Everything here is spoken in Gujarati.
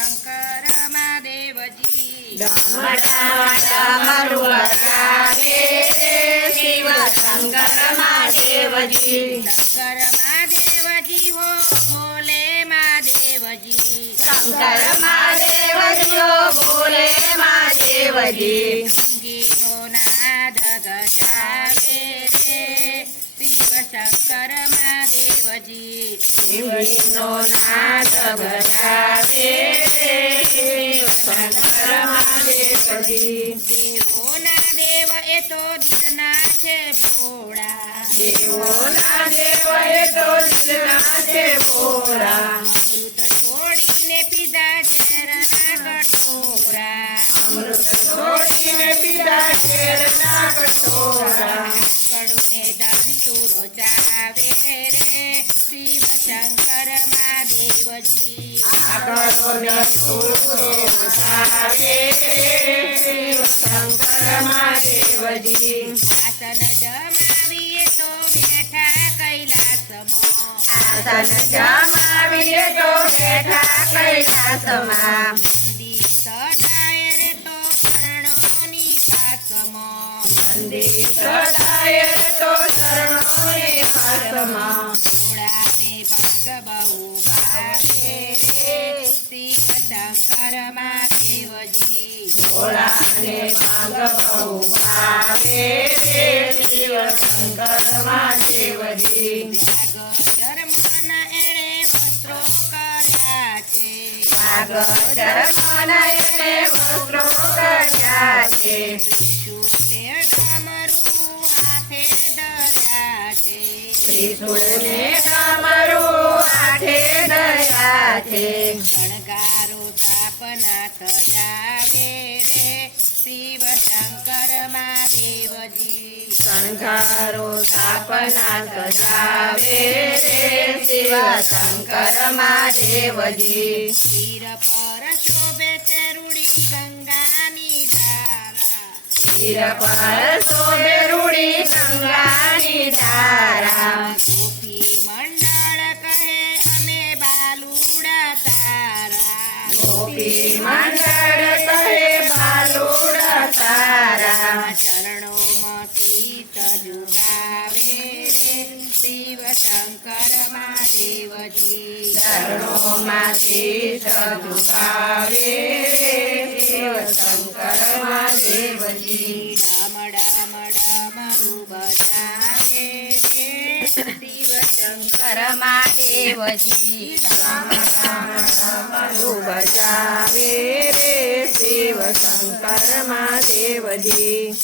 શંકર મહાદેવજી ડમરું વગાડે શિવ શંકર મહાદેવજી શંકર મહાદેવજી હો બોલે મહાદેવજી શંકર મહાદેવજી ઓ બોલે મહાદેવજી ગીનો નાદ ગજાવે રે શિવ શંકર મહાદેવજી શિવજીનો નાદ બજાવે શિવ શંકર મહાદેવજી દેવોના દેવ એ તો દિલના છે ભોળા દેવોના દેવ એ તો દિલના છે ભોળા અમૃત છોડીને પીધા ઝેરના કટોરા અમૃત છોડીને પીધા ઝેરના કટોરા કડુને ધંતુરો ચાવે રે શિવ શંકર મહાદેવજી કરોને સૂરો વસાવે શિવ શંકર મહાદેવજી આસન જમાવીએ તો બેઠા કૈલાસમાં આસન જમાવીએ તો બેઠા કૈલાસમાં મંદી સદાય રે તો શરણોની પાસમાં મંદિર સદાય તો શરણોની પાસમાં ભોળાને ભાગ બહુ ભાવે રે શિવ શંકર મહાદેવજી ભોળાને ભાગ બહુ ભાવે રે શિવ શંકર મહાદેવજી જન્મના એણે વસ્ત્રો કર્યા છે જન્મના એને વસ્ત્રો કર્યા છે ત્રિશૂલે ડમરું હાથે ધર્યા છે ત્રિશૂળને ડમરું હાથે ધર્યા છે શણગારો સ્થાપના સજાવે રે શિવ શંકર મહાદેવજી શણગારો સ્થાપના સજાવે રે શિવ શંકર મહાદેવજી શિર પર શોભે છે રૂડી ગંગાની ધારા શિર પર શોભે રૂડી ગંગાની ધારા ગોપી મંડળ કહે અમે બાલુડા તારા ગોપી મંડળ કહે બાલુડા તારા ચરણોમાં શીત જુગાવે રે શિવ શંકર મહાદેવજી ચરણોમાં શીશ ઝુકાવે રે શિવ શંકર મહાદેવજી ડમ ડમ ડમરું બજાવે રે શિવ શંકર મહાદેવજી ડમરું બજાવે રે શિવ શંકર મહાદેવજી